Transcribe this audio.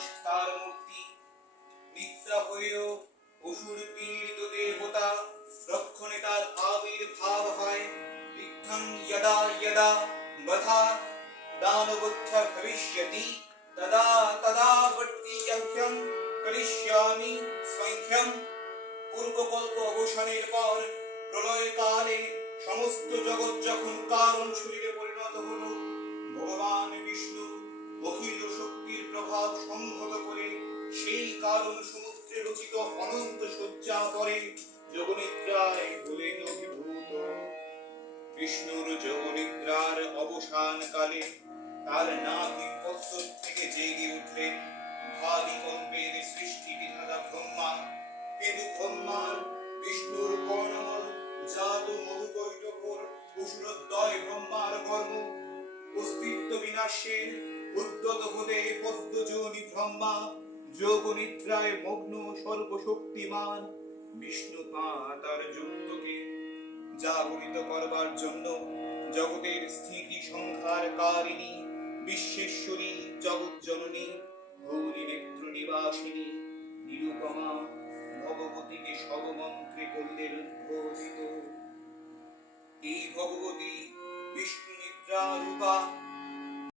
নিবাস তার মূর্তি। নিদ্রা হয়েও অসুর পীড়িত দেবতা রক্ষণে তার আবির্ভাব হয়। ইত্থং যদা যদা বধা দানবুদ্ধ ভবিষ্যতি তদা তদা বর্তিয়হ্যং করিষ্যামি সংখ্যম। পূর্বকল্প অবসানের পর প্রলয়কালে সমস্ত জগৎ যখন কারণ শরীরে পরিণত হল, ভগবান বিষ্ণু অখিল শক্তির প্রভাব সংহত করে সেই কারণ সমুদ্রে রচিত অনন্ত শয্যা পরে যোগনিদ্রায় হলেন অভিভূত। বিষ্ণুর যোগনিদ্রার অবসান কালে তার নাভির পত্তর থেকে জেগে উঠলেন ভারী কল্পের সৃষ্টি বিধাতা ব্রহ্মা। কিন্তু ব্রহ্মার বিষ্ণুর কর্ণমল জাত মধুকৈটভর অসুরদ্বয় ব্রহ্মার কর্ম। অস্তিত্ব বিনাশের উদ্যত হতে পদ্মযোনি ব্রহ্মা যোগনিদ্রায় মগ্ন সর্বশক্তিমান বিষ্ণু তার যুক্তকে জাগরিত করবার জন্য জগতের স্থিতি সংহার কারিণী বিশ্বেশ্বরী জগৎজননী গৌরী নেত্র নিবাসিনী নিরুপমা ভগবতীকে সবমন্ত্রে করলেন উদ্বোধিত। এই ভগবতী বিষ্ণু নিদ্রা রূপা